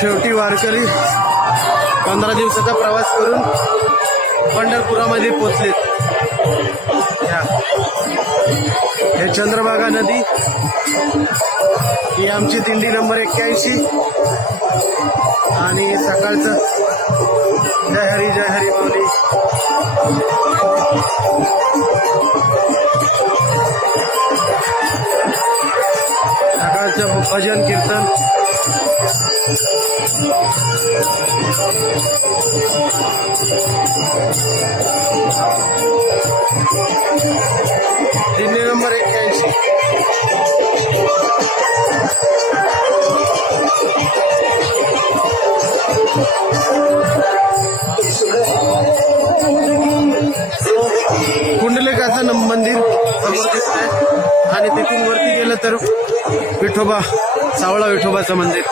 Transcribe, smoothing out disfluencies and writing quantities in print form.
शेवटी वारकरी 15 दिवसाचा प्रवास करून पंढरपुरामध्ये पोचलेत. हे चंद्रभागा नदी ही आमची दिंडी नंबर 81 आणि सकाळचं जय हरी माऊली. सकाळचं भजन कीर्तन दिंडी नंबर 81. कुंडलिकाचं मंदिर समोर दिसतंय आणि तिथून वरती गेलं तर विठोबा, सावळा विठोबाचं मंदिर.